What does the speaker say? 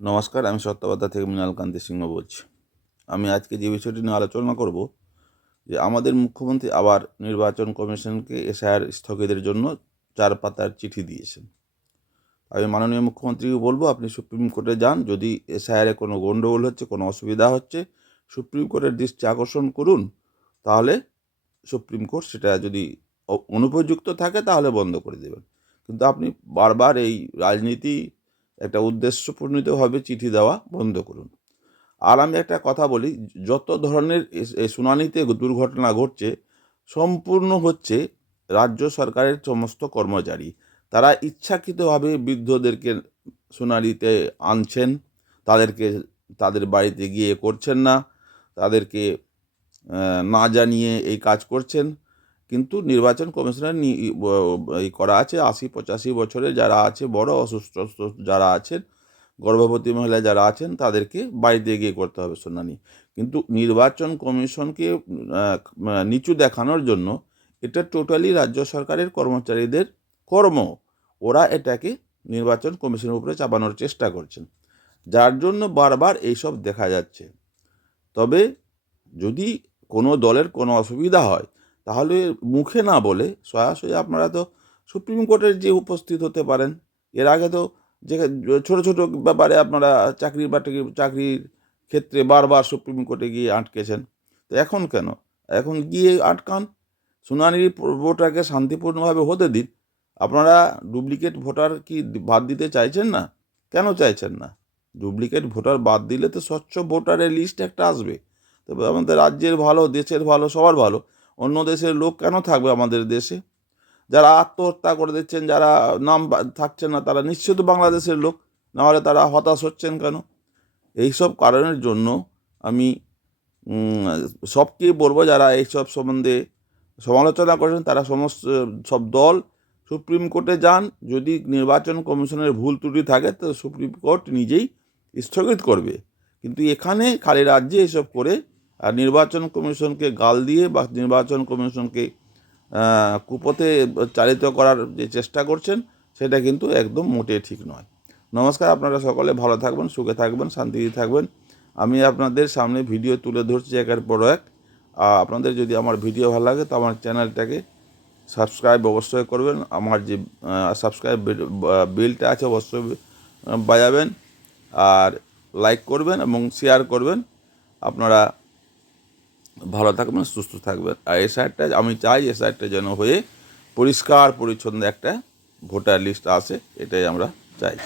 নমস্কার, আমি সত্যবাদা থেকে মৃণালকান্তি সিংহ বলছি। আমি আজকে যে বিষয়টি নিয়ে আলোচনা করব যে আমাদের মুখ্যমন্ত্রী আবার নির্বাচন কমিশনকে এসআইআর স্থগিতের জন্য 4 পাতার চিঠি দিয়েছেন। আমি মাননীয় মুখ্যমন্ত্রীকে বলবো, আপনি সুপ্রিম কোর্টে যান। যদি এসআইআরে কোনো গণ্ডগোল হচ্ছে, কোনো অসুবিধা হচ্ছে, সুপ্রিম কোর্টের দৃষ্টি আকর্ষণ করুন। তাহলে সুপ্রিম কোর্ট সেটা যদি অনুপযুক্ত থাকে তাহলে বন্ধ করে দেবেন। কিন্তু আপনি বারবার এই রাজনীতি একটা উদ্দেশ্যপ্রণীতভাবে চিঠি দেওয়া বন্ধ করুন। আর আমি একটা কথা বলি, যত ধরনের শুনানিতে দুর্ঘটনা ঘটছে সম্পূর্ণ হচ্ছে রাজ্য সরকারের সমস্ত কর্মচারী। তারা ইচ্ছাকৃতভাবে বৃদ্ধদেরকে শুনানিতে আনছেন, তাদেরকে তাদের বাড়িতে গিয়ে করছেন না, তাদেরকে না জানিয়ে এই কাজ করছেন। কিন্তু নির্বাচন কমিশনের এই করা আছে 80-85 বছরে যারা আছে, বড় অসুস্থ যারা আছেন, গর্ভবতী মহিলা যারা আছেন, তাদেরকে বাড়িতে গিয়ে করতে হবে শুনানি। কিন্তু নির্বাচন কমিশনকে নিচু দেখানোর জন্য এটা টোটালি রাজ্য সরকারের কর্মচারীদের কর্ম। ওরা এটাকে নির্বাচন কমিশনের উপরে চাপানোর চেষ্টা করছেন, যার জন্য বারবার এইসব দেখা যাচ্ছে। তবে যদি কোনো দলের কোনো অসুবিধা হয় তাহলে মুখে না বলে সরাসরি আপনারা তো সুপ্রিম কোর্টের যে উপস্থিত হতে পারেন। এর আগে তো যে ছোটো ছোটো ব্যাপারে আপনারা চাকরির ক্ষেত্রে বারবার সুপ্রিম কোর্টে গিয়ে আটকেছেন। তো এখন কেন? এখন গিয়ে আটকান, শুনানির ভোটটাকে শান্তিপূর্ণভাবে হতে দিন। আপনারা ডুপ্লিকেট ভোটার কি বাদ দিতে চাইছেন না? কেন চাইছেন না? ডুপ্লিকেট ভোটার বাদ দিলে তো স্বচ্ছ ভোটারের লিস্ট একটা আসবে। তবে আমাদের রাজ্যের ভালো, দেশের ভালো, সবার ভালো। অন্য দেশের লোক কেন থাকবে আমাদের দেশে? যারা আত্মহত্যা করে দিচ্ছেন, যারা নাম থাকছে না, তারা নিশ্চিত বাংলাদেশের লোক। নাহলে তারা হতাশ হচ্ছেন কেন? এইসব কারণের জন্য আমি সবকে বলবো, যারা এইসব সম্বন্ধে সমালোচনা করেন তারা সব দল সুপ্রিম কোর্টে যান। যদি নির্বাচন কমিশনের ভুল ত্রুটি থাকে তো সুপ্রিম কোর্ট নিজেই স্থগিত করবে। কিন্তু এখানে খালি রাজ্যে এসব করে আর নির্বাচন কমিশনকে গাল দিয়ে বা নির্বাচন কমিশনকে কুপথে চালিত করার যে চেষ্টা করছেন, সেটা কিন্তু একদম মোটেই ঠিক নয়। নমস্কার, আপনারা সকলে ভালো থাকবেন, সুখে থাকবেন, শান্তিতে থাকবেন। আমি আপনাদের সামনে ভিডিও তুলে ধরছি একের পর এক। আপনাদের যদি আমার ভিডিও ভালো লাগে তো আমার চ্যানেলটাকে সাবস্ক্রাইব অবশ্যই করবেন। আমার যে সাবস্ক্রাইব বেলটা আছে অবশ্যই বাজাবেন, আর লাইক করবেন এবং শেয়ার করবেন। আপনারা ভালো থাকবেন, সুস্থ থাকবেন। আর এসআইআরটা আমি চাই, এসআইআরটা যেন হয়ে পরিষ্কার পরিচ্ছন্ন একটা ভোটার লিস্ট আসে, এটাই আমরা চাই।